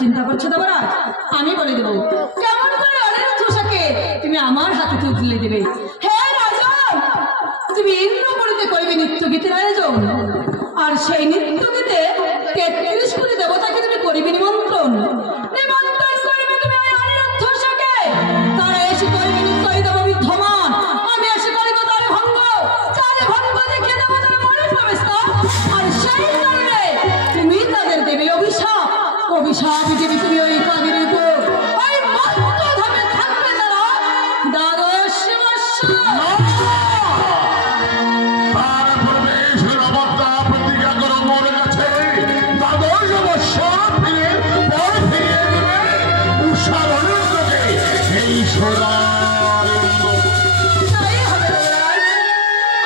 চিন্তা করছো দেবরাজ? আমি বলে দেবো কেমন করে অনিরুদ্ধকে তুমি আমার হাতে তুলে দেবে। হে রাজন, তুমি ইন্দ্রপুরীতে করবে নৃত্য গীতের আয়োজন, আর সেই নৃত্য গীতে ৩৩ কোটি দেবতাকে তুমি করবে নিমন্ত্রণ। নিমন্ত্রণ করবে তুমি ওই অনিরুদ্ধকে, তারা এসে করবে নিশ্চয়ই দেব বিদ্যমান, আমি এসে করবো তার ভঙ্গ, চালে ভঙ্গ দেখে দেবো তারা মনে প্রবেশ। আর সেই কারণে তুমি তাদের দেবে অভিশাপ, অভিশাপ দেবে তুমি ওই কাজের উপর, ওই মস্তধামে থাকবে তারা দ্বাদশ বৎসর।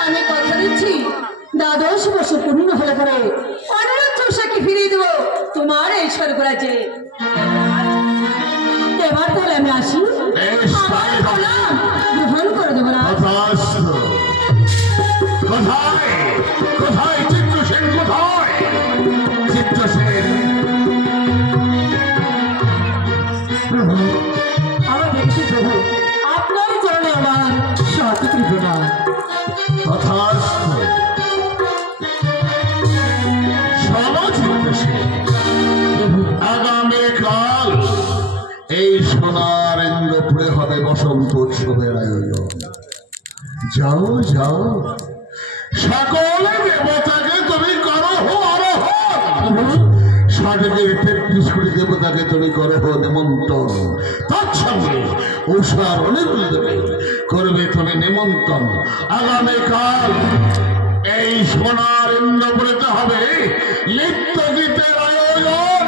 আমি কথা দিচ্ছি দ্বাদশ বছর পূর্ণ হলে পরে অনিরুদ্ধকে ফিরিয়ে দেবো তোমার এই স্বর্গরাজ্যে। এবার তাহলে আমি আসি, আমার প্রণাম গ্রহণ করে দেবো না। কোথায় চিত্রসেন? কোথায় চিত্রসেন? আমার দেখছি প্রভু, আপনার চরণে আমার সতী কৃপা। আগামীকাল এই সোনার ইন্দ্রপুরে হবে বসন্ত উৎসবের আয়োজন। যাও যাও, সকলে দেবতাকে তুমি করো আরোহণ, স্বর্গের ৩৩ কোটি দেবতাকে তুমি করো নিমন্ত্রণ, তৎসঙ্গে উষার অনিরুদ্ধকে করবে তুমি নিমন্ত্রণ। আগামীকাল এই সোনার ইন্দ্রপুরেতে হবে নৃত্য গীতের আয়োজন।